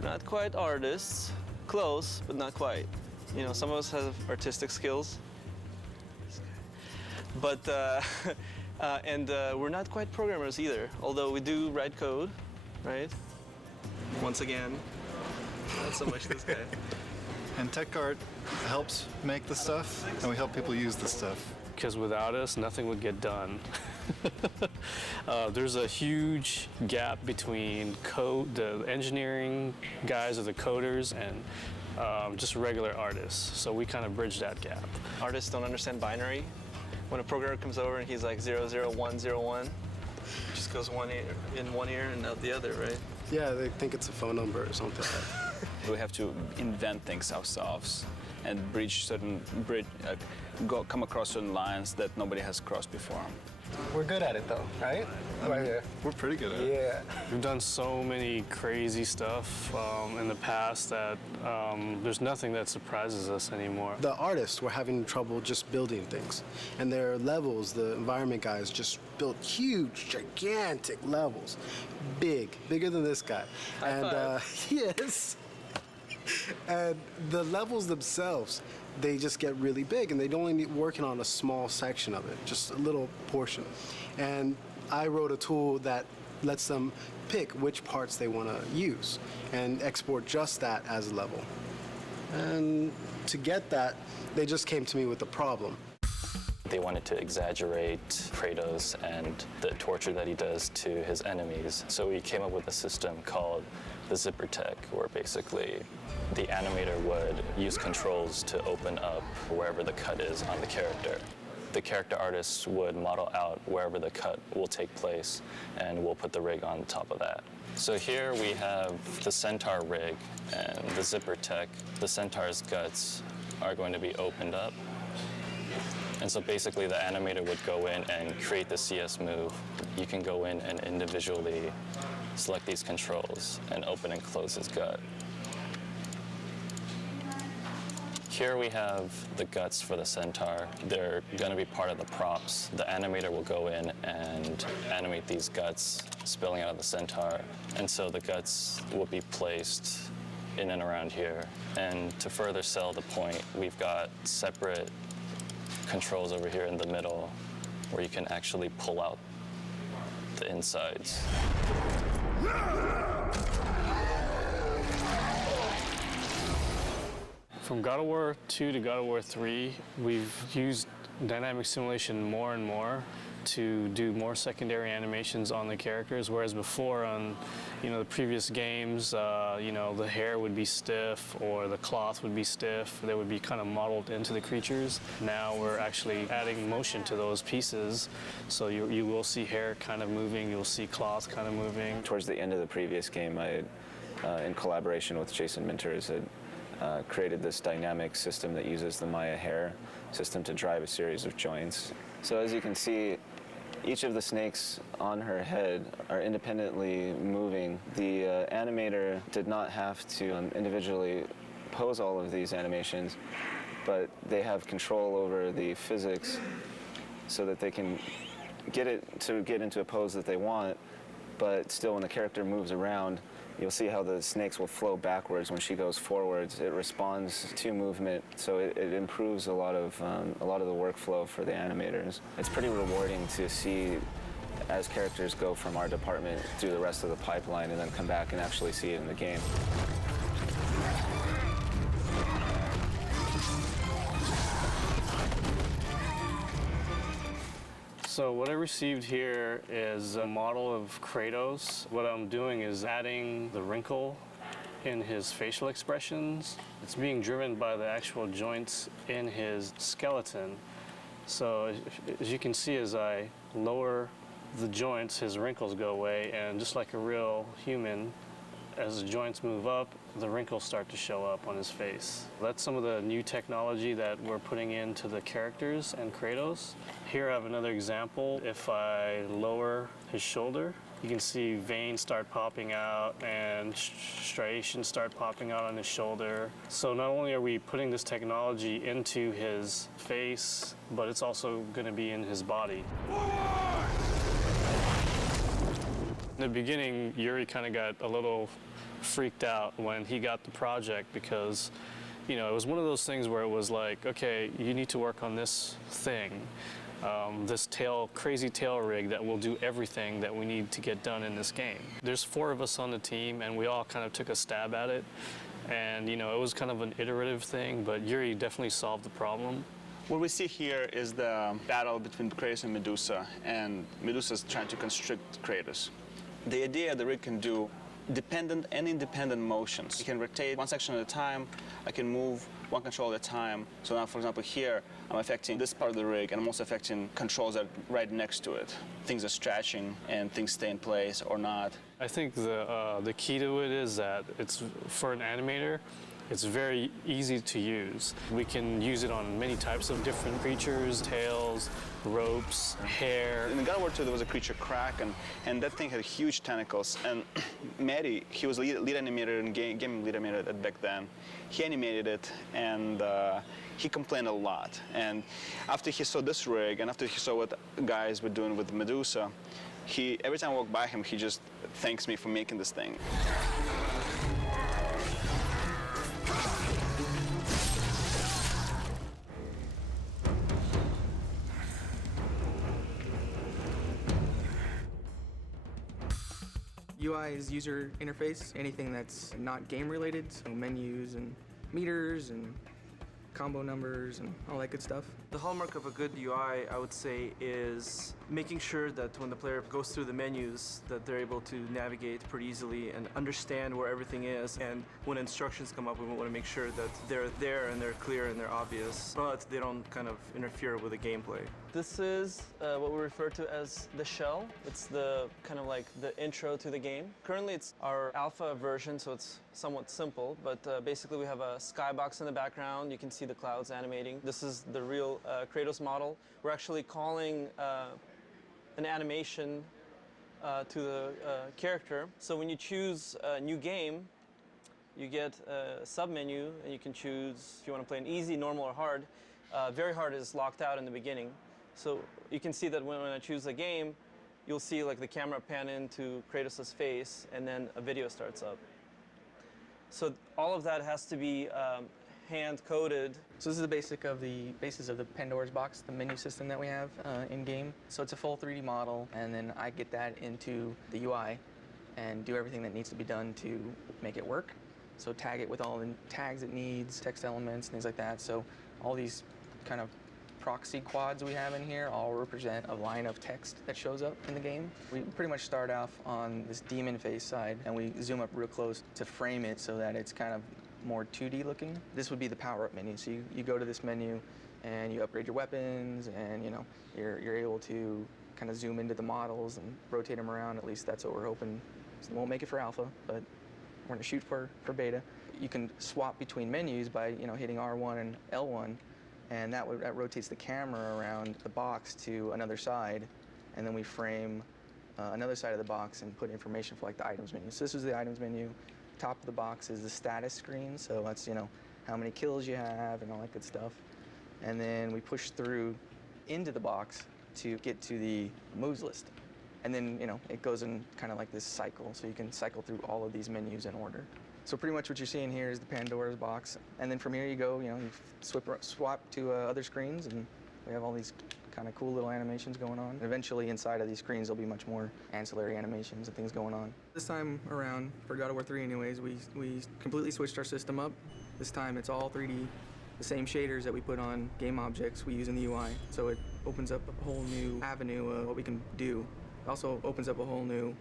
We're not quite artists. Close, but not quite. You know, some of us have artistic skills. But, we're not quite programmers either, although we do write code, right? Once again, not so much this guy. And tech art helps make the stuff, and we help people use the stuff. Because without us, nothing would get done. There's a huge gap between the engineering guys or the coders and just regular artists. So we kind of bridge that gap. Artists don't understand binary. When a programmer comes over and he's like 00101, it just goes in one ear and out the other, right? Yeah, they think it's a phone number or something. We have to invent things ourselves and come across certain lines that nobody has crossed before. We're good at it though, right? Right here. We're pretty good at it. Yeah. We've done so many crazy stuff in the past that there's nothing that surprises us anymore. The artists were having trouble just building things. And their levels, the environment guys just built huge, gigantic levels. Bigger than this guy. Yes. And the levels themselves, they just get really big, and they only need working on a small section of it, just a little portion. And I wrote a tool that lets them pick which parts they want to use and export just that as a level. And to get that, they just came to me with a problem. They wanted to exaggerate Kratos and the torture that he does to his enemies. So we came up with a system called the zipper tech, where basically the animator would use controls to open up wherever the cut is on the character. The character artists would model out wherever the cut will take place, and we'll put the rig on top of that. So here we have the Centaur rig and the zipper tech. The Centaur's guts are going to be opened up. And so basically the animator would go in and create the CS move. You can go in and individually select these controls and open and close his gut. Here we have the guts for the Centaur. They're going to be part of the props. The animator will go in and animate these guts spilling out of the Centaur. And so the guts will be placed in and around here. And to further sell the point, we've got separate controls over here in the middle where you can actually pull out the insides. From God of War 2 to God of War 3, we've used dynamic simulation more and more to do more secondary animations on the characters, whereas before on the previous games, the hair would be stiff or the cloth would be stiff. They would be kind of modeled into the creatures. Now we're actually adding motion to those pieces, so you will see hair kind of moving, you'll see cloth kind of moving. Towards the end of the previous game, I, in collaboration with Jason Minters, had created this dynamic system that uses the Maya hair system to drive a series of joints. So as you can see, each of the snakes on her head are independently moving. The animator did not have to individually pose all of these animations, but they have control over the physics so that they can get it to get into a pose that they want, but still when the character moves around, you'll see how the snakes will flow backwards when she goes forwards. It responds to movement, so it improves a lot of the workflow for the animators. It's pretty rewarding to see as characters go from our department through the rest of the pipeline and then come back and actually see it in the game. So what I received here is a model of Kratos. What I'm doing is adding the wrinkle in his facial expressions. It's being driven by the actual joints in his skeleton. So as you can see, as I lower the joints, his wrinkles go away, and just like a real human, as the joints move up, the wrinkles start to show up on his face. That's some of the new technology that we're putting into the characters and Kratos. Here I have another example. If I lower his shoulder, you can see veins start popping out and striations start popping out on his shoulder. So not only are we putting this technology into his face, but it's also going to be in his body. In the beginning, Yuri kind of got a little freaked out when he got the project because, you know, it was one of those things where it was like, okay, you need to work on this thing, this crazy tail rig that will do everything that we need to get done in this game. There's 4 of us on the team, and we all kind of took a stab at it. And, you know, it was kind of an iterative thing, but Yuri definitely solved the problem. What we see here is the battle between Kratos and Medusa, and Medusa's trying to constrict Kratos. The idea the rig can do dependent and independent motions. It can rotate one section at a time. I can move one control at a time. So now, for example, here, I'm affecting this part of the rig, and I'm also affecting controls that are right next to it. Things are stretching, and things stay in place or not. I think the key to it is that it's, for an animator, it's very easy to use. We can use it on many types of different creatures, tails, ropes, hair. In God of War 2, there was a creature Kraken, and that thing had huge tentacles. And Matty, he was lead animator and game lead animator back then. He animated it, and he complained a lot. And after he saw this rig, and after he saw what guys were doing with Medusa, every time I walk by him, he just thanks me for making this thing. UI is user interface, anything that's not game related, so menus and meters and combo numbers and all that good stuff. The hallmark of a good UI, I would say, is making sure that when the player goes through the menus, that they're able to navigate pretty easily and understand where everything is. And when instructions come up, we want to make sure that they're there and they're clear and they're obvious, but they don't kind of interfere with the gameplay. This is what we refer to as the shell. It's the kind of like the intro to the game. Currently, it's our alpha version, so it's somewhat simple, but basically we have a skybox in the background. You can see the clouds animating. This is the real Kratos model. We're actually calling an animation to the character. So when you choose a new game, you get a sub-menu, and you can choose if you want to play an easy, normal, or hard. Very hard is locked out in the beginning. So you can see that when I choose a game, you'll see like the camera pan into Kratos' face, and then a video starts up. So all of that has to be hand-coded. So this is the basis of the Pandora's box, the menu system that we have in-game. So it's a full 3D model, and then I get that into the UI and do everything that needs to be done to make it work. So tag it with all the tags it needs, text elements, things like that. So all these kind of proxy quads we have in here all represent a line of text that shows up in the game. We pretty much start off on this demon face side, and we zoom up real close to frame it so that it's kind of more 2D looking. This would be the power-up menu. So you go to this menu and you upgrade your weapons, and you know you're able to kind of zoom into the models and rotate them around. At least that's what we're hoping. So we won't make it for alpha, but we're gonna shoot for beta. You can swap between menus by hitting R1 and L1, and that rotates the camera around the box to another side, and then we frame another side of the box and put information for like the items menu. So this is the items menu. Top of the box is the status screen, so that's how many kills you have and all that good stuff. And then we push through into the box to get to the moves list. And then it goes in kind of like this cycle, so you can cycle through all of these menus in order. So pretty much what you're seeing here is the Pandora's box, and then from here you go, you swap to other screens, and we have all these kind of cool little animations going on. And eventually inside of these screens there'll be much more ancillary animations and things going on. This time around, for God of War 3 anyways, we completely switched our system up. This time it's all 3D. The same shaders that we put on game objects we use in the UI. So it opens up a whole new avenue of what we can do. It also opens up a whole new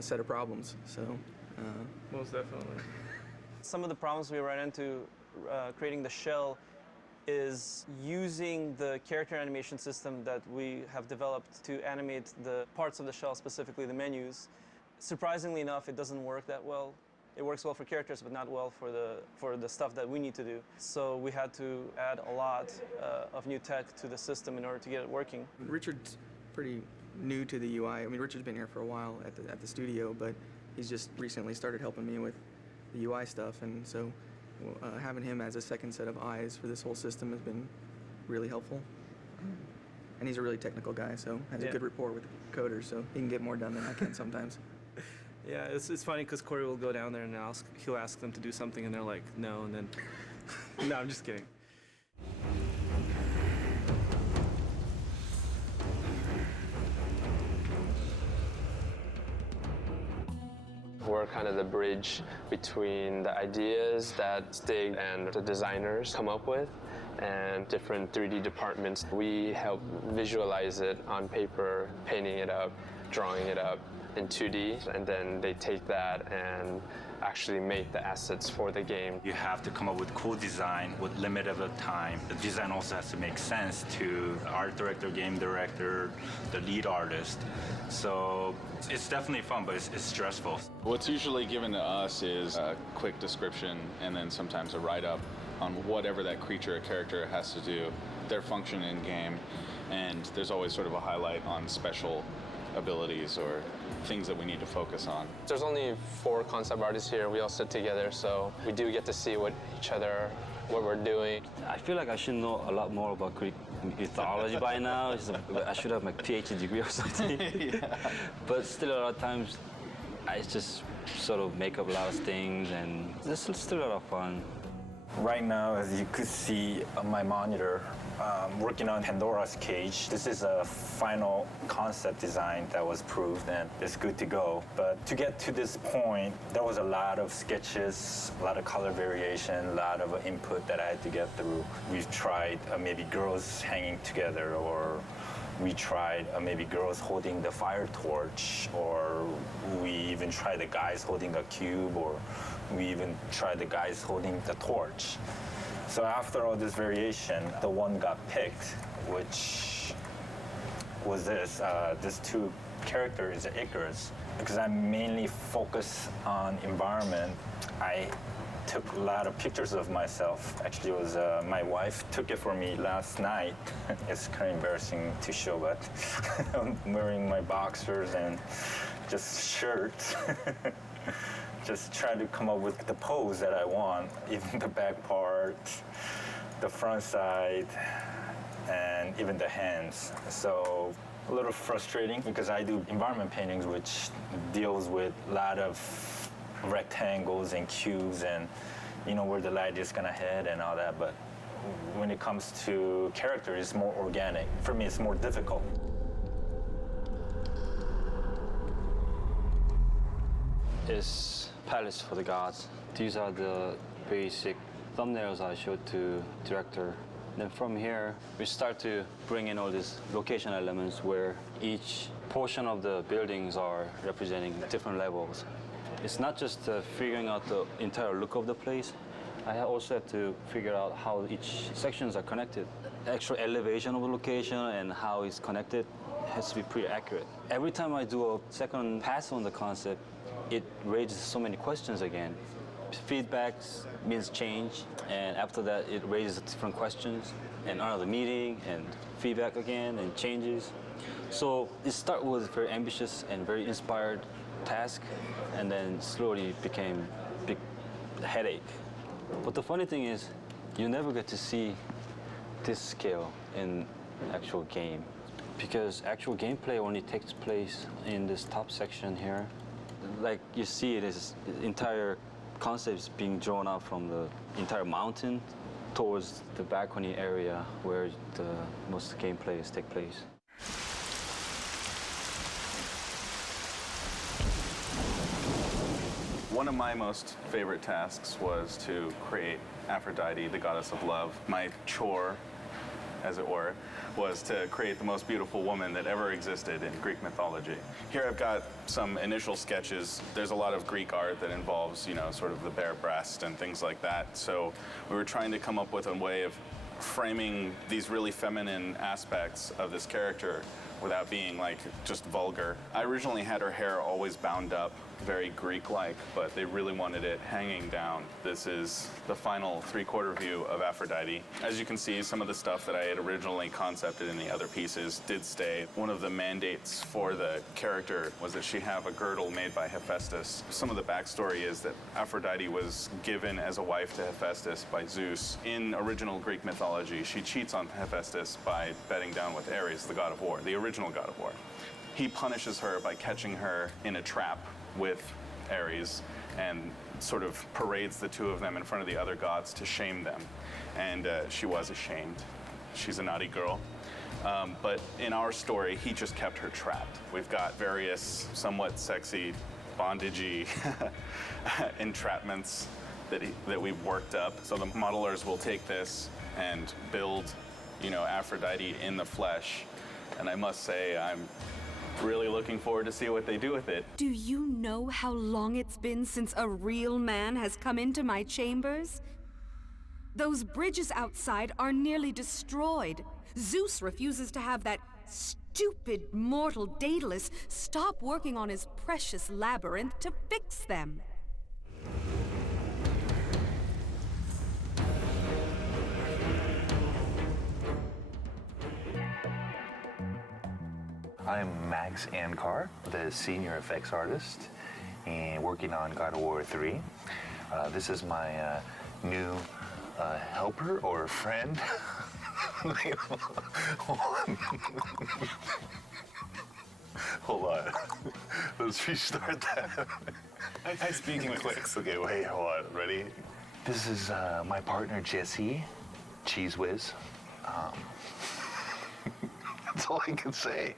set of problems. So Most definitely. Some of the problems we ran into creating the shell is using the character animation system that we have developed to animate the parts of the shell, specifically the menus. Surprisingly enough, it doesn't work that well. It works well for characters, but not well for the stuff that we need to do. So we had to add a lot of new tech to the system in order to get it working. Richard's pretty new to the UI. I mean, Richard's been here for a while at the studio, but he's just recently started helping me with the UI stuff, and so having him as a second set of eyes for this whole system has been really helpful. And he's a really technical guy, so has a good rapport with coders, so he can get more done than I can sometimes. Yeah, it's funny because Corey will go down there and he'll ask them to do something and they're like, no, and then, no, I'm just kidding. We're kind of the bridge between the ideas that Stig and the designers come up with and different 3D departments. We help visualize it on paper, painting it up, drawing it up in 2D, and then they take that and actually make the assets for the game. You have to come up with cool design with limited time. The design also has to make sense to the art director, game director, the lead artist. So it's definitely fun, but it's stressful. What's usually given to us is a quick description and then sometimes a write-up on whatever that creature or character has to do, their function in game, and there's always sort of a highlight on special abilities or things that we need to focus on. There's only 4 concept artists here. We all sit together, so we do get to see what we're doing. I feel like I should know a lot more about Greek mythology by now. I should have my PhD degree or something. Yeah. But still, a lot of times, I just sort of make up a lot of things, and it's still a lot of fun. Right now, as you could see on my monitor, working on Pandora's Cage. This is a final concept design that was proved and it's good to go. But to get to this point, there was a lot of sketches, a lot of color variation, a lot of input that I had to get through. We've tried maybe girls hanging together, or we tried maybe girls holding the fire torch, or we even tried the guys holding a cube, or we even tried the guys holding the torch. So after all this variation, the one got picked, which was this 2 characters, Icarus. Because I mainly focus on environment, I took a lot of pictures of myself. Actually, it was my wife took it for me last night. It's kind of embarrassing to show, but I'm wearing my boxers and just shirt. Just try to come up with the pose that I want, even the back part, the front side, and even the hands. So a little frustrating because I do environment paintings, which deals with a lot of rectangles and cubes and where the light is gonna head and all that. But when it comes to character, it's more organic. For me, it's more difficult. It's Palace for the Gods. These are the basic thumbnails I showed to director. Then from here, we start to bring in all these location elements where each portion of the buildings are representing different levels. It's not just figuring out the entire look of the place. I also have to figure out how each sections are connected. The actual elevation of the location and how it's connected has to be pretty accurate. Every time I do a second pass on the concept, it raises so many questions again. Feedback means change, and after that, it raises different questions, and another meeting, and feedback again, and changes. So it started with very ambitious and very inspired task, and then slowly became a big headache. But the funny thing is, you never get to see this scale in actual game, because actual gameplay only takes place in this top section here. Like you see, it is the entire concept is being drawn out from the entire mountain towards the balcony area where the most gameplays take place. One of my most favorite tasks was to create Aphrodite, the goddess of love. My chore, as it were, was to create the most beautiful woman that ever existed in Greek mythology. Here I've got some initial sketches. There's a lot of Greek art that involves, sort of the bare breast and things like that. So we were trying to come up with a way of framing these really feminine aspects of this character without being just vulgar. I originally had her hair always bound up, very Greek-like, but they really wanted it hanging down. This is the final three-quarter view of Aphrodite. As you can see, some of the stuff that I had originally concepted in the other pieces did stay. One of the mandates for the character was that she have a girdle made by Hephaestus. Some of the backstory is that Aphrodite was given as a wife to Hephaestus by Zeus. In original Greek mythology, she cheats on Hephaestus by bedding down with Ares, the god of war, the original god of war. he punishes her by catching her in a trap with Ares and sort of parades the two of them in front of the other gods to shame them. And she was ashamed. She's a naughty girl. But in our story, he just kept her trapped. We've got various somewhat sexy, bondagey entrapments that we've worked up. So the modelers will take this and build, Aphrodite in the flesh. And I must say, I'm really looking forward to see what they do with it. Do you know how long it's been since a real man has come into my chambers? Those bridges outside are nearly destroyed. Zeus refuses to have that stupid mortal Daedalus stop working on his precious labyrinth to fix them. I'm Max Ankar, the senior effects artist, and working on God of War 3. This is my new helper or friend. Hold on. Let's restart that. I speak in clicks. Okay, wait, hold on. Ready? This is my partner, Jesse, Cheese Whiz. That's all I can say.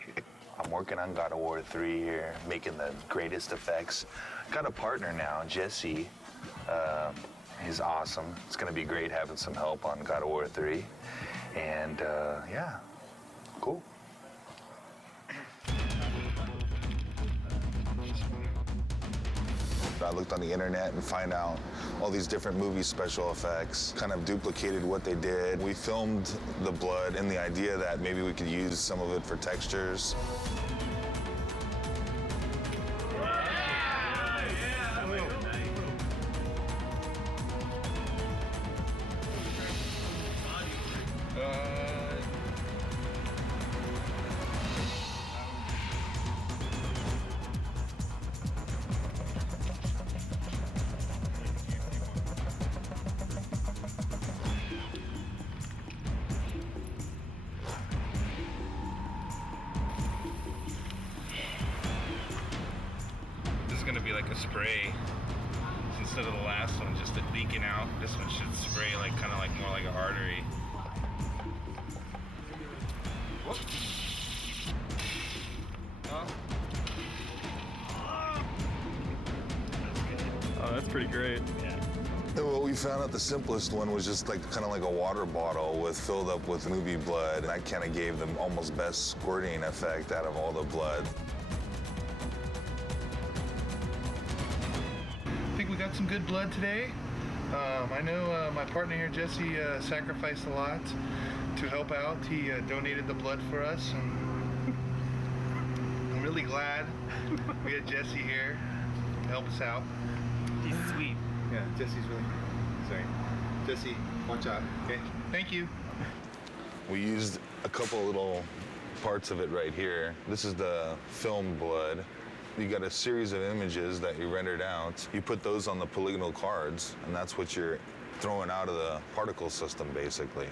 I'm working on God of War 3 here, making the greatest effects. Got a partner now, Jesse. He's awesome. It's gonna be great having some help on God of War 3. And yeah, cool. I looked on the internet and find out all these different movie special effects, kind of duplicated what they did. We filmed the blood and the idea that maybe we could use some of it for textures. Gonna be like a spray instead of the last one just leaking out. This one should spray like kind of like more like an artery. Whoop. Oh. Oh, that's pretty great. Yeah. And what we found out, the simplest one was just like kind of like a water bottle filled up with movie blood. And that kind of gave them almost best squirting effect out of all the blood. I think we got some good blood today. I know my partner here, Jesse, sacrificed a lot to help out. He donated the blood for us, and I'm really glad we had Jesse here to help us out. He's sweet. Yeah, Jesse's really, sorry. Jesse, watch out, okay? Thank you. We used a couple little parts of it right here. This is the film blood. You got a series of images that you rendered out. You put those on the polygonal cards, and that's what you're throwing out of the particle system, basically,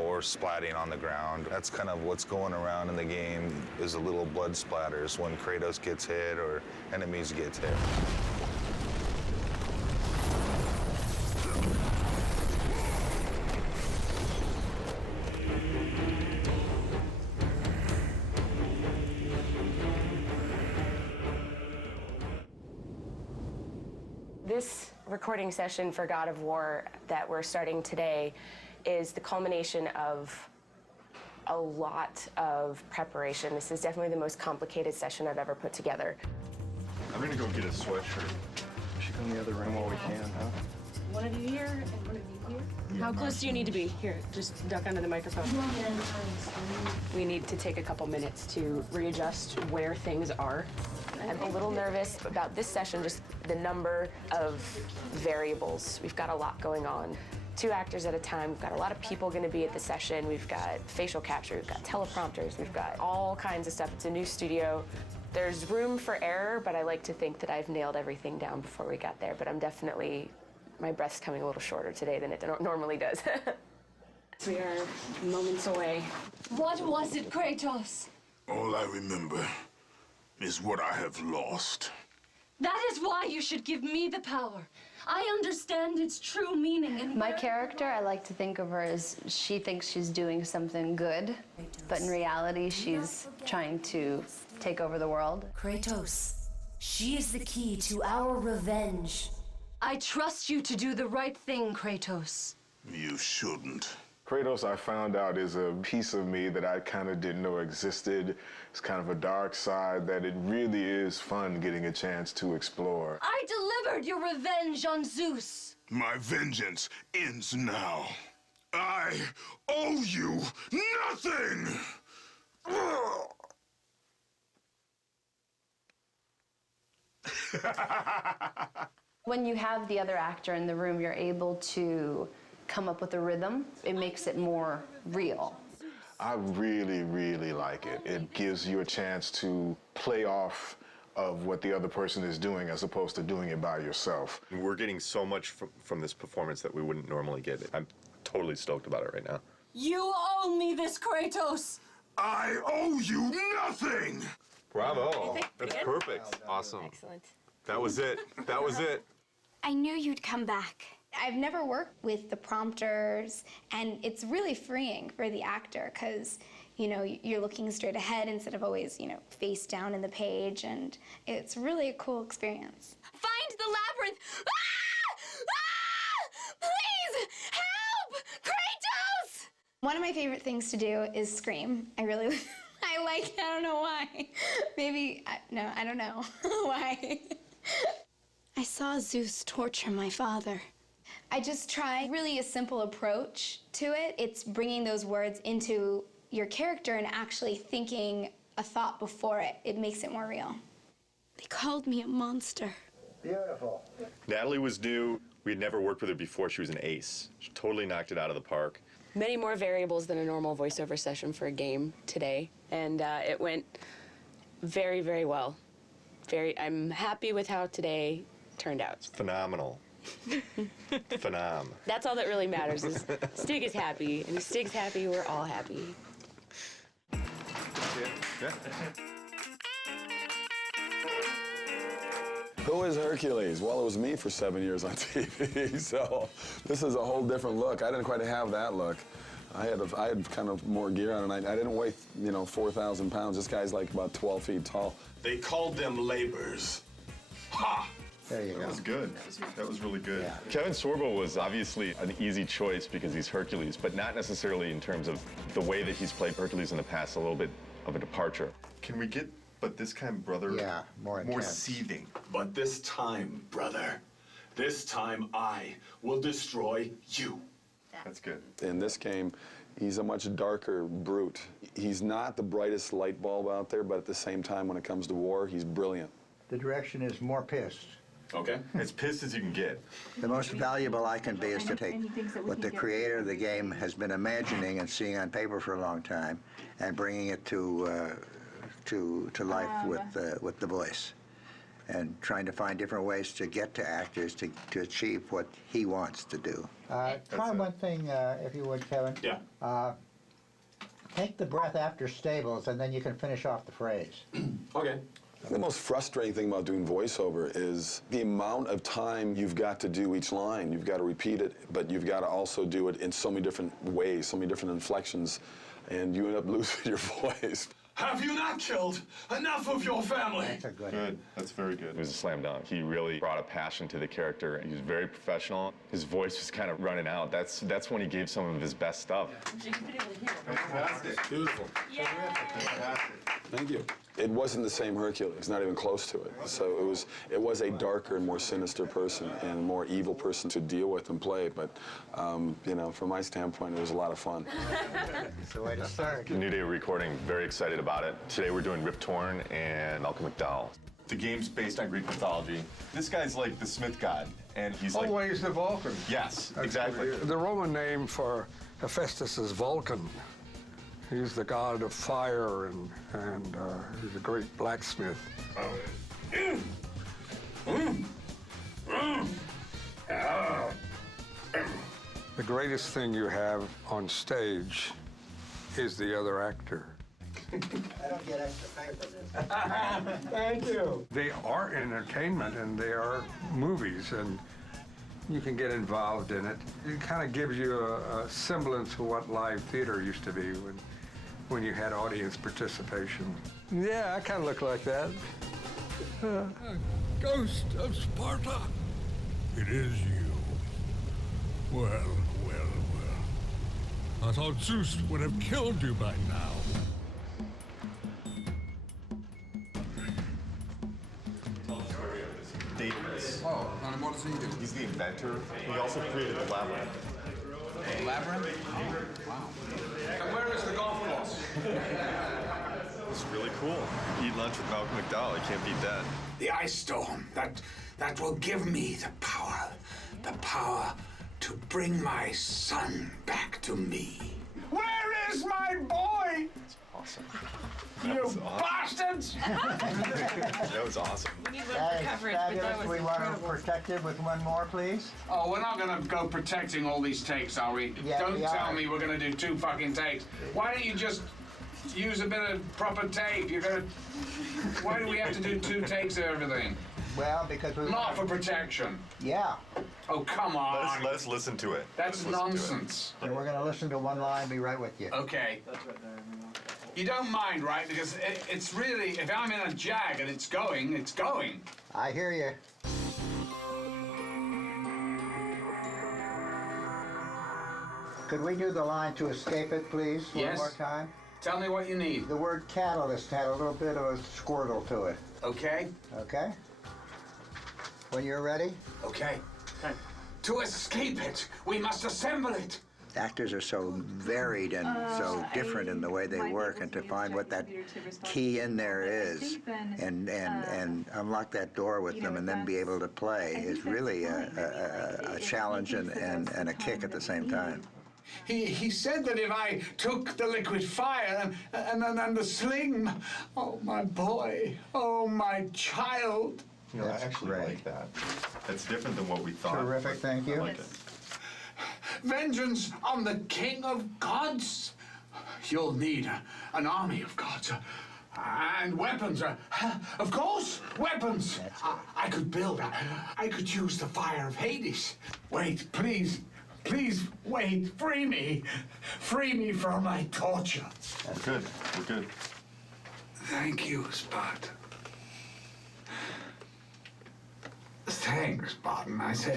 or splatting on the ground. That's kind of what's going around in the game, is the little blood splatters when Kratos gets hit or enemies get hit. This recording session for God of War that we're starting today is the culmination of a lot of preparation. This is definitely the most complicated session I've ever put together. I'm gonna go get a sweatshirt. We should go in the other room while we can, huh? One of you here and one of you here. How close do you need to be? Here, just duck under the microphone. We need to take a couple minutes to readjust where things are. I'm a little nervous about this session, just the number of variables. We've got a lot going on. 2 actors at a time. We've got a lot of people going to be at the session. We've got facial capture, we've got teleprompters, we've got all kinds of stuff. It's a new studio. There's room for error, but I like to think that I've nailed everything down before we got there. But I'm definitely, my breath's coming a little shorter today than it normally does. We are moments away. What was it, Kratos? All I remember is what I have lost. That is why you should give me the power. I understand its true meaning. And my character, I like to think of her as she thinks she's doing something good, but in reality, she's trying to take over the world. Kratos, she is the key to our revenge. I trust you to do the right thing, Kratos. You shouldn't. Kratos, I found out, is a piece of me that I kind of didn't know existed. It's kind of a dark side that it really is fun getting a chance to explore. I delivered your revenge on Zeus. My vengeance ends now. I owe you nothing! When you have the other actor in the room, you're able to come up with a rhythm. It makes it more real. I really, really like it. It gives you a chance to play off of what the other person is doing as opposed to doing it by yourself. We're getting so much from this performance that we wouldn't normally get. I'm totally stoked about it right now. You owe me this, Kratos. I owe you nothing! Bravo. That's perfect. Awesome. Excellent. That was it. That was it. I knew you'd come back. I've never worked with the prompters, and it's really freeing for the actor because, you know, you're looking straight ahead instead of always, you know, face down in the page, and it's really a cool experience. Find the labyrinth! Ah! Ah! Please, help! Kratos! One of my favorite things to do is scream. I really, I like it. I don't know why. Maybe, no, I don't know why. I saw Zeus torture my father. I just try really a simple approach to it. It's bringing those words into your character and actually thinking a thought before it. It makes it more real. They called me a monster. Beautiful. Natalie was new. We had never worked with her before. She was an ace. She totally knocked it out of the park. Many more variables than a normal voiceover session for a game today, and it went very, very well. I'm happy with how today turned out. Phenomenal. Phenom. That's all that really matters is Stig is happy, and if Stig's happy, we're all happy. Yeah. Who is Hercules? Well, it was me for 7 years on TV, so this is a whole different look. I didn't quite have that look. I had kind of more gear on, and I didn't weigh, 4,000 pounds. This guy's like about 12 feet tall. They called them labors. Ha! There you go. That was good. That was really good. Yeah. Kevin Sorbo was obviously an easy choice because he's Hercules, but not necessarily in terms of the way that he's played Hercules in the past, a little bit of a departure. Can we get, but this time, brother, more seething? But this time, brother, this time I will destroy you. That's good. In this game, he's a much darker brute. He's not the brightest light bulb out there, but at the same time, when it comes to war, he's brilliant. The direction is more pissed. Okay. As pissed as you can get. The most valuable I can be is to take what the creator of the game has been imagining and seeing on paper for a long time and bringing it to life with the voice, and trying to find different ways to get to actors to achieve what he wants to do. Try one thing, if you would, Kevin. Yeah. Take the breath after stables, and then you can finish off the phrase. Okay. The most frustrating thing about doing voiceover is the amount of time you've got to do each line. You've got to repeat it, but you've got to also do it in so many different ways, so many different inflections, and you end up losing your voice. Have you not killed enough of your family? That's a good. Good. That's very good. It was a slam dunk. He really brought a passion to the character. He was very professional. His voice was kind of running out. That's when he gave some of his best stuff. Fantastic. Beautiful. Yeah. Thank you. It wasn't the same Hercules, not even close to it. So it was a darker and more sinister person and a more evil person to deal with and play. But from my standpoint, it was a lot of fun. It's the way to start. New day of recording. Very excited about it. Today we're doing Rip Torn and Malcolm McDowell. The game's based on Greek mythology. This guy's like the Smith god, and he's like... Always the Vulcan. Yes, That's exactly. The Roman name for Hephaestus is Vulcan. He's the god of fire, and he's a great blacksmith. The greatest thing you have on stage is the other actor. I don't get extra pay for this. Thank you. They are entertainment and they are movies, and you can get involved in it. It kind of gives you a semblance of what live theater used to be when you had audience participation. Yeah, I kind of look like that. Ghost of Sparta. It is you. Well, well, well. I thought Zeus would have killed you by now. Daedalus. Oh, and what does he do? He's the inventor. He also created the labyrinth. Labyrinth? Oh, wow. And where is the golf course? It's really cool. Eat lunch with Malcolm McDowell. He can't beat that. The ice storm, that will give me the power to bring my son back to me. Where is my boy? That's awesome. You bastards! That was awesome. We need one for coverage, but that was We want to incredible. protect it with one more, please. Oh, we're not gonna go protecting all these takes, are we? Yeah, Don't we tell are. me we're gonna do 2 fucking takes. Why don't you just use a bit of proper tape? Why do we have to do 2 takes of everything? Well, because we Not for protection. Yeah. Oh, come on. Let us listen to it. That's nonsense. And we're going to listen to one line, be right with you. Okay. You don't mind, right? Because it's really, if I'm in a jag and it's going, it's going. I hear you. Could we do the line to escape it, please, Yes. one more time? Tell me what you need. The word catalyst had a little bit of a squirtle to it. Okay? Okay? When you're ready? Okay. To escape it, we must assemble it. Actors are so varied and so different in the way they work, and to find what that key in there is and unlock that door with them and then be able to play is really a challenge and a kick at the same time. He said that if I took the liquid fire and the sling, oh my boy, oh my child. You know, I actually like that. That's different than what we thought. Terrific, thank you. I like it. Vengeance on the king of gods. You'll need an army of gods. And weapons. Of course, weapons. I could build. I could use the fire of Hades. Wait, please. Please, wait. Free me. Free me from my torture. We're good. We're good. Thank you, Spot. Thanks, Spartan. I say,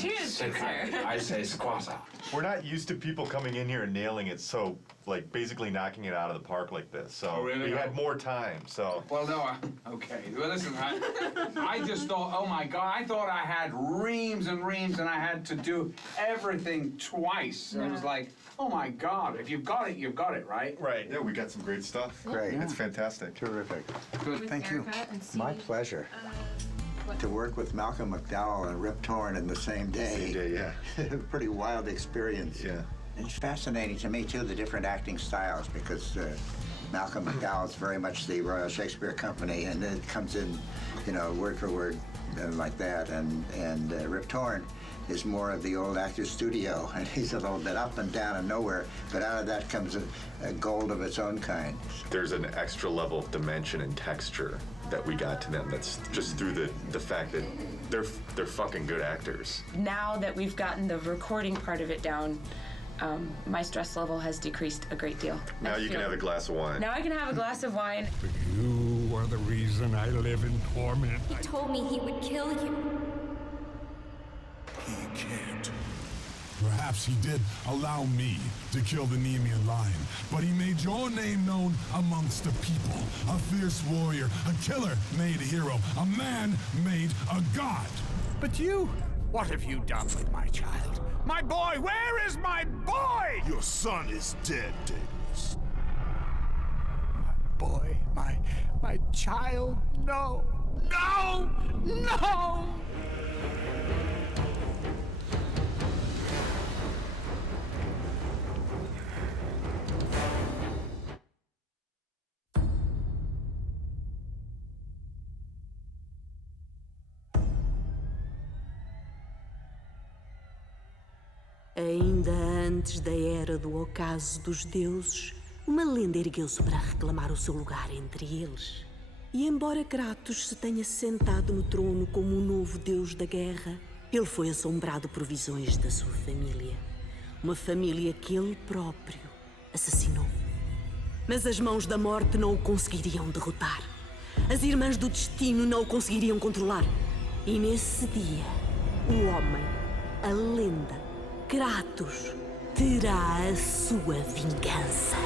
Cheers, good sir. I say squatta. We're not used to people coming in here and nailing it so, like, basically knocking it out of the park like this. So Oh, really? we had more time, so. Well, no, okay. Well, listen, I just thought, oh my God, I thought I had reams and reams and I had to do everything twice. It was like, oh my God, if you've got it, right? Right. Yeah, we got some great stuff. Great. It's fantastic. Terrific. Good. Thank you. My pleasure. To work with Malcolm McDowell and Rip Torn in the same day. Same day, yeah. Pretty wild experience. Yeah. It's fascinating to me, too, the different acting styles, because Malcolm McDowell is very much the Royal Shakespeare Company, and it comes in, you know, word for word like that. And Rip Torn is more of the old actor's studio, and he's a little bit up and down and nowhere, but out of that comes a gold of its own kind. There's an extra level of dimension and texture that we got to them that's just through the fact that they're fucking good actors. Now that we've gotten the recording part of it down, my stress level has decreased a great deal. Now you can have a glass of wine. Now I can have a glass of wine. You are the reason I live in torment. He told me he would kill you. He can't. Perhaps he did allow me to kill the Nemean lion, but he made your name known amongst the people. A fierce warrior, a killer made a hero, a man made a god. But you, what have you done with my child? My boy, where is my boy? Your son is dead, Daedalus. Boy, my child, no, no, no! Ainda antes da era do ocaso dos deuses, uma lenda ergueu-se para reclamar o seu lugar entre eles. E embora Kratos se tenha sentado no trono como o novo deus da guerra, ele foi assombrado por visões da sua família. Uma família que ele próprio assassinou. Mas as mãos da morte não o conseguiriam derrotar. As irmãs do destino não o conseguiriam controlar. E nesse dia, o homem, a lenda, Kratos, terá a sua vingança.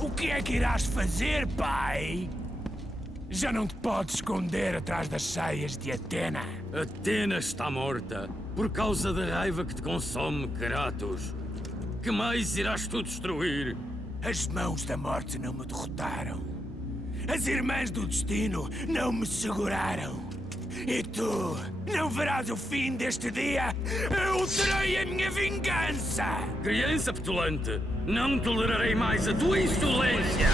O que é que irás fazer, pai? Já não te podes esconder atrás das saias de Atena. Atena está morta por causa da raiva que te consome, Kratos. Que mais irás tu destruir? As mãos da morte não me derrotaram. As irmãs do destino não me seguraram. E tu não verás o fim deste dia. Eu terei a minha vingança. Criança petulante, não tolerarei mais a tua insolência.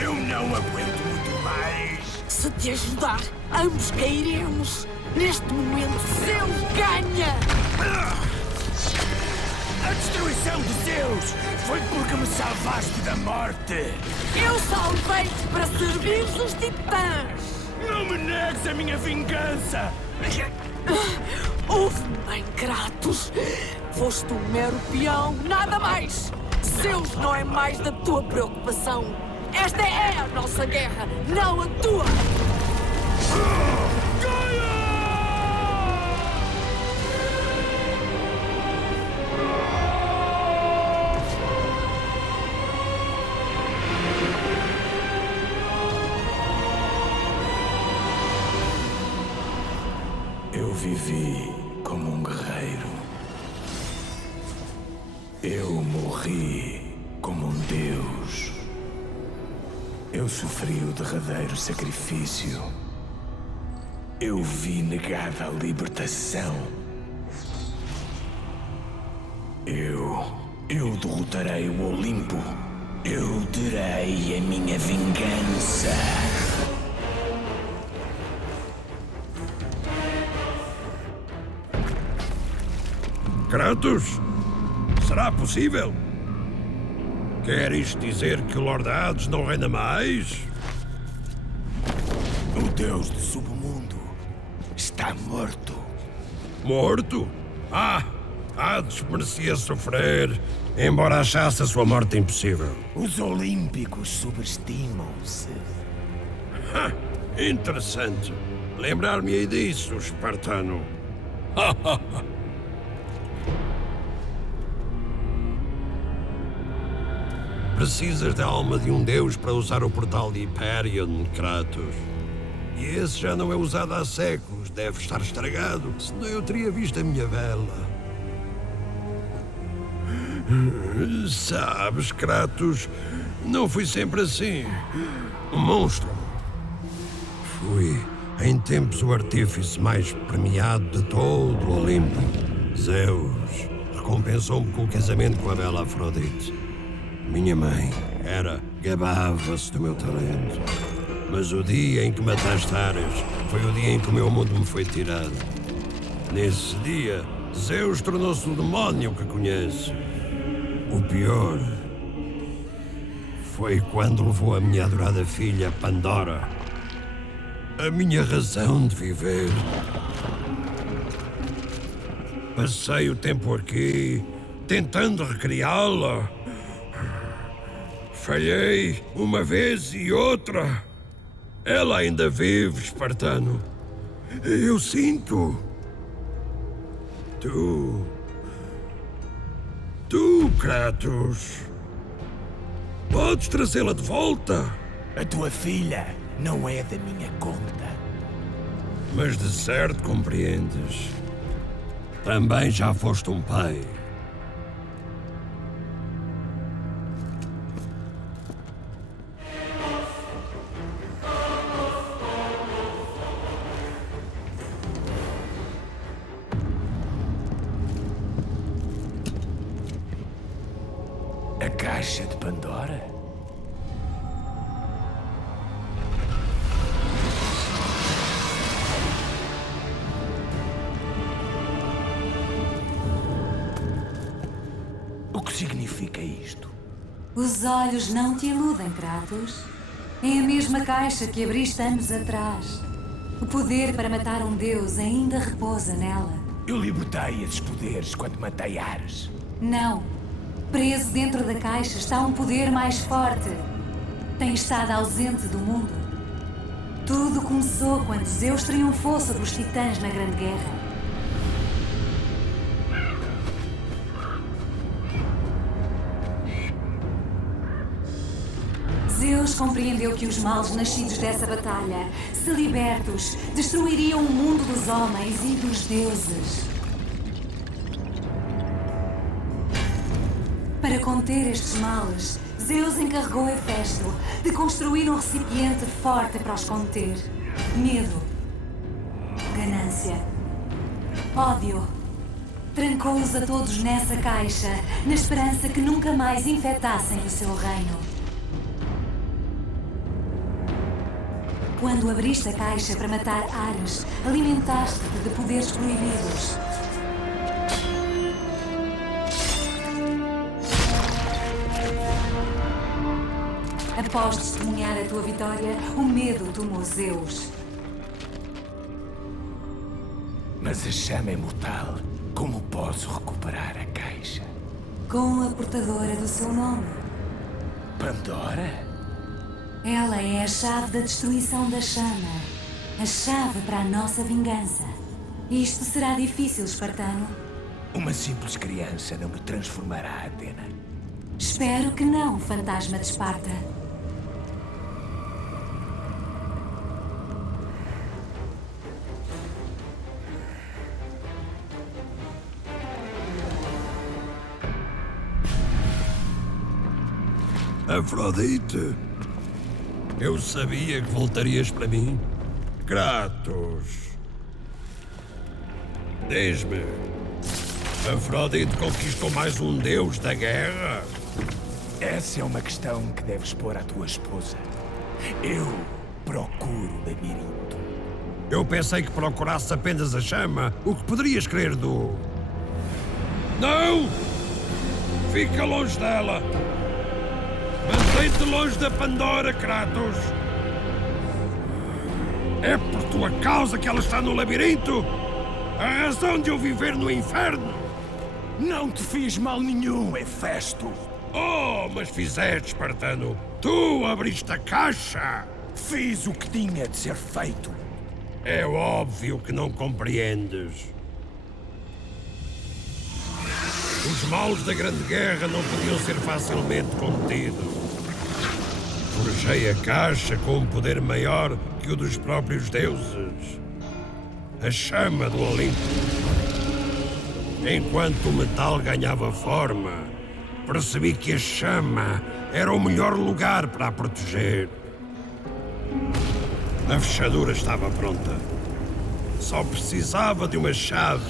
Eu não aguento muito mais. Se te ajudar, ambos cairemos. Neste momento, Zeus ganha! A destruição de Zeus foi porque me salvaste da morte. Eu salvei-te para servires os titãs. Não me negues a minha vingança. Ouve-me bem, Kratos. Foste um mero peão, nada mais. Zeus não é mais da tua preocupação. Esta é a nossa guerra, não a tua. Eu vivi como um guerreiro. Eu morri como um deus. Eu sofri o derradeiro sacrifício. Eu vi negada a libertação. Eu derrotarei o Olimpo. Eu terei a minha vingança. Kratos? Será possível? Quer isto dizer que o Lord Hades não reina mais? O deus do submundo está morto. Morto? Hades merecia sofrer, embora achasse a sua morte impossível. Os olímpicos subestimam-se. Interessante. Lembrar-me-ei disso, espartano. Precisas da alma de um deus para usar o portal de Hyperion, Kratos. E esse já não é usado há séculos. Deve estar estragado. Senão eu teria visto a minha vela. Sabes, Kratos, não fui sempre assim. Um monstro. Fui, em tempos, o artífice mais premiado de todo o Olimpo. Zeus recompensou-me com o casamento com a bela Afrodite. Minha mãe gabava-se do meu talento. Mas o dia em que mataste Ares foi o dia em que o meu mundo me foi tirado. Nesse dia, Zeus tornou-se o demónio que conheço. O pior foi quando levou a minha adorada filha, Pandora. A minha razão de viver. Passei o tempo aqui, tentando recriá-la. Falhei uma vez e outra. Ela ainda vive, espartano. Eu sinto. Tu, Kratos, podes trazê-la de volta. A tua filha não é da minha conta. Mas de certo compreendes. Também já foste um pai. A caixa de Pandora? O que significa isto? Os olhos não te iludem, Kratos. É a mesma caixa que abriste anos atrás. O poder para matar um deus ainda repousa nela. Eu libertei esses poderes quando matei Ares. Não. Preso dentro da caixa está um poder mais forte. Tem estado ausente do mundo. Tudo começou quando Zeus triunfou sobre os titãs na Grande Guerra. Zeus compreendeu que os males nascidos dessa batalha, se libertos, destruiriam o mundo dos homens e dos deuses. Para conter estes males, Zeus encarregou Hefesto de construir um recipiente forte para os conter. Medo, ganância, ódio. Trancou-os a todos nessa caixa, na esperança que nunca mais infectassem o seu reino. Quando abriste a caixa para matar Ares, alimentaste-te de poderes proibidos. Após testemunhar a tua vitória, o medo tomou Zeus. Mas a chama é mortal. Como posso recuperar a caixa? Com a portadora do seu nome. Pandora? Ela é a chave da destruição da chama. A chave para a nossa vingança. Isto será difícil, espartano. Uma simples criança não me transformará, Atena. Espero que não, fantasma de Esparta. Afrodite, eu sabia que voltarias para mim. Kratos, diz-me, Afrodite conquistou mais um deus da guerra? Essa é uma questão que deves pôr à tua esposa. Eu procuro o labirinto. Eu pensei que procurasse apenas a chama. O que poderias querer do... Não! Fica longe dela! Mantém-te longe da Pandora, Kratos! É por tua causa que ela está no labirinto? A razão de eu viver no inferno? Não te fiz mal nenhum, Hefesto! Oh, mas fizeste, espartano! Tu abriste a caixa! Fiz o que tinha de ser feito. É óbvio que não compreendes. Os males da Grande Guerra não podiam ser facilmente contidos. Forjei a caixa com um poder maior que o dos próprios deuses. A chama do Olimpo. Enquanto o metal ganhava forma, percebi que a chama era o melhor lugar para a proteger. A fechadura estava pronta. Só precisava de uma chave,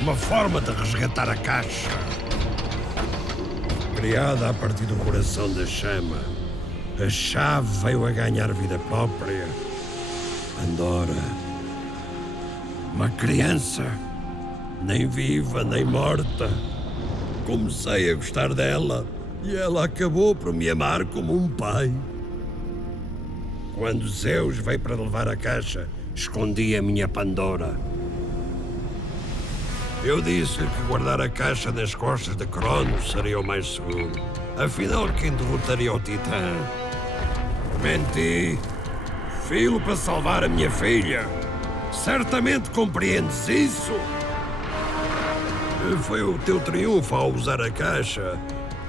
uma forma de resgatar a caixa. Criada a partir do coração da chama, a chave veio a ganhar vida própria. Pandora, uma criança, nem viva nem morta. Comecei a gostar dela e ela acabou por me amar como um pai. Quando Zeus veio para levar a caixa, escondi a minha Pandora. Eu disse-lhe que guardar a caixa nas costas de Cronos seria o mais seguro. Afinal, quem derrotaria o Titã? Menti. Filo para salvar a minha filha. Certamente compreendes isso. Foi o teu triunfo ao usar a caixa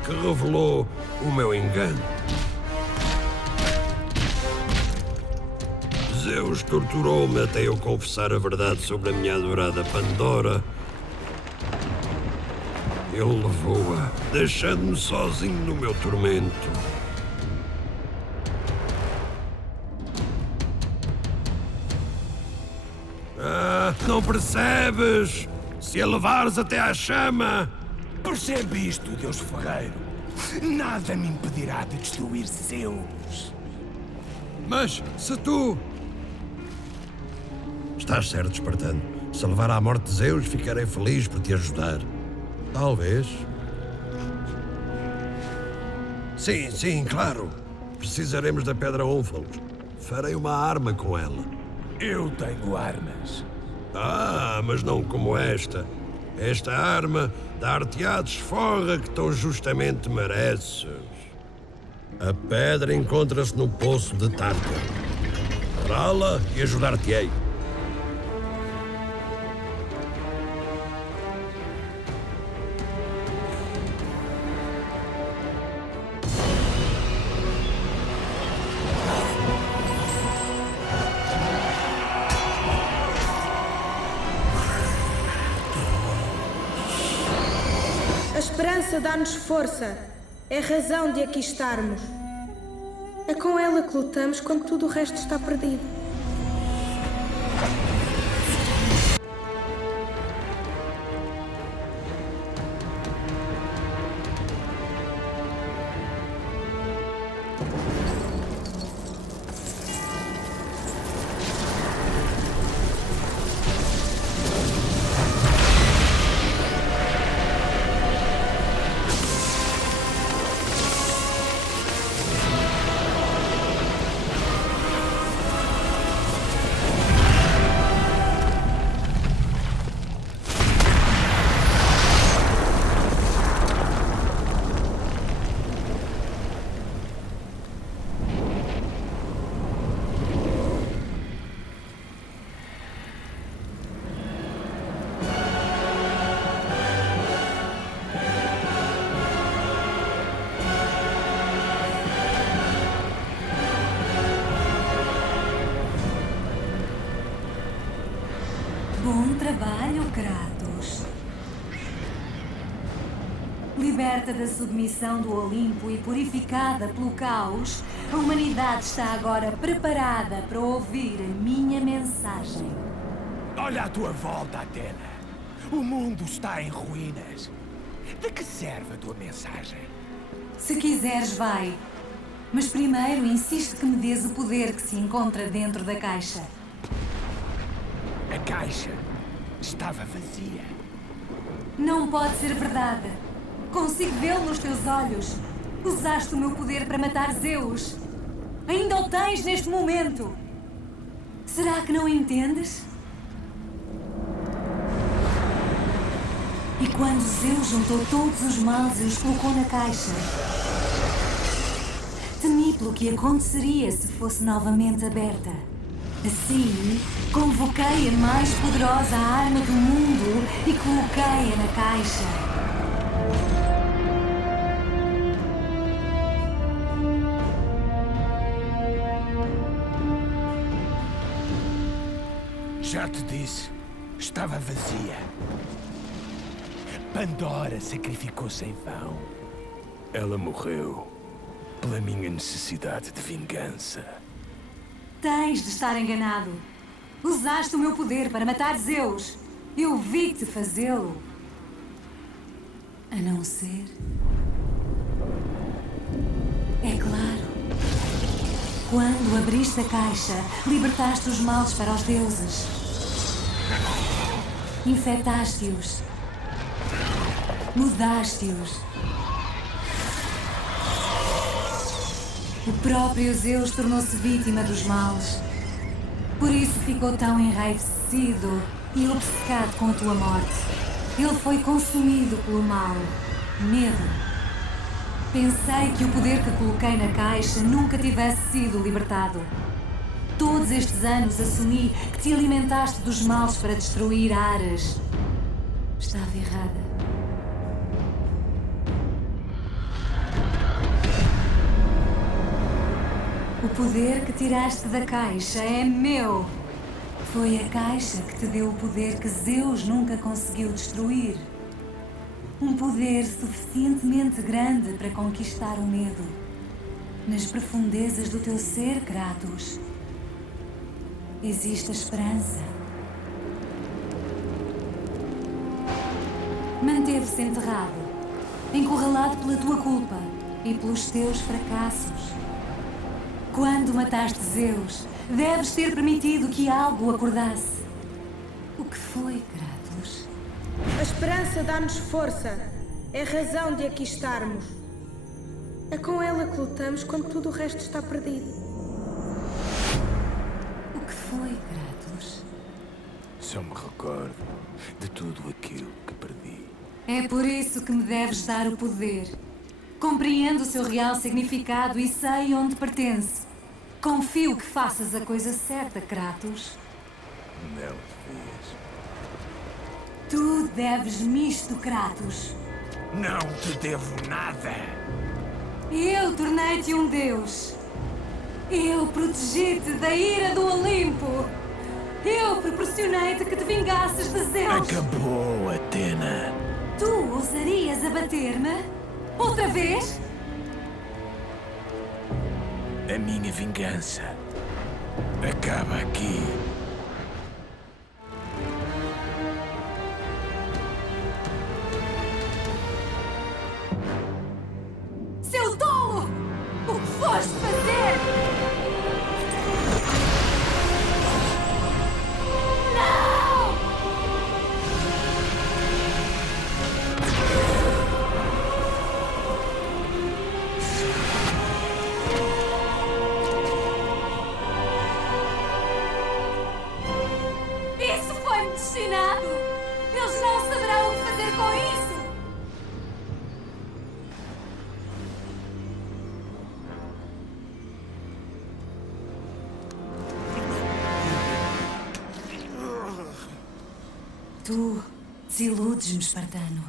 que revelou o meu engano. Zeus torturou-me até eu confessar a verdade sobre a minha adorada Pandora. Ele levou-a, deixando-me sozinho no meu tormento. Ah, não percebes? Se a levares até à chama... Percebe isto, Deus Ferreiro. Nada me impedirá de destruir Zeus. Mas se tu... Estás certo, espartano. Se levar à morte de Zeus, ficarei feliz por te ajudar. Talvez. Sim, claro. Precisaremos da pedra Ónfalos. Farei uma arma com ela. Eu tenho armas. Ah, mas não como esta. Esta arma dar-te a desforra que tão justamente mereces. A pedra encontra-se no poço de Tártaro. Trá-la e ajudar-te-ei. A esperança dá-nos força, é razão de aqui estarmos. É com ela que lutamos quando tudo o resto está perdido. Bom trabalho, Kratos. Liberta da submissão do Olimpo e purificada pelo caos, a humanidade está agora preparada para ouvir a minha mensagem. Olha à tua volta, Atena. O mundo está em ruínas. De que serve a tua mensagem? Se quiseres, vai. Mas primeiro insiste que me dês o poder que se encontra dentro da caixa. A caixa estava vazia. Não pode ser verdade. Consigo vê-lo nos teus olhos. Usaste o meu poder para matar Zeus. Ainda o tens neste momento. Será que não entendes? E quando Zeus juntou todos os males e os colocou na caixa, temi pelo que aconteceria se fosse novamente aberta. Assim, convoquei a mais poderosa arma do mundo e coloquei-a na caixa. Já te disse, estava vazia. Pandora sacrificou-se em vão. Ela morreu pela minha necessidade de vingança. Tens de estar enganado. Usaste o meu poder para matar Zeus. Eu vi-te fazê-lo. A não ser... É claro. Quando abriste a caixa, libertaste os males para os deuses. Infectaste-os. Mudaste-os. O próprio Zeus tornou-se vítima dos males. Por isso ficou tão enraivecido e obcecado com a tua morte. Ele foi consumido pelo mal. Medo. Pensei que o poder que coloquei na caixa nunca tivesse sido libertado. Todos estes anos assumi que te alimentaste dos males para destruir Ares. Estava errada. O poder que tiraste da caixa é meu. Foi a caixa que te deu o poder que Zeus nunca conseguiu destruir. Um poder suficientemente grande para conquistar o medo. Nas profundezas do teu ser, Kratos, existe a esperança. Manteve-se enterrado, encurralado pela tua culpa e pelos teus fracassos. Quando mataste Zeus, deves ter permitido que algo acordasse. O que foi, Kratos? A esperança dá-nos força. É a razão de aqui estarmos. É com ela que lutamos quando tudo o resto está perdido. O que foi, Kratos? Só me recordo de tudo aquilo que perdi. É por isso que me deves dar o poder. Compreendo o seu real significado e sei onde pertence. Confio que faças a coisa certa, Kratos. Não devias. Tu deves-me isto, Kratos. Não te devo nada. Eu tornei-te um deus. Eu protegi-te da ira do Olimpo. Eu proporcionei-te que te vingasses de Zeus. Acabou, Atena. Tu ousarias abater-me? Outra vez? A minha vingança acaba aqui. Seu tolo! O que foste fazer? Não! Isso foi-me destinado! Eles não saberão o que fazer com isso! Tu desiludes-me, espartano.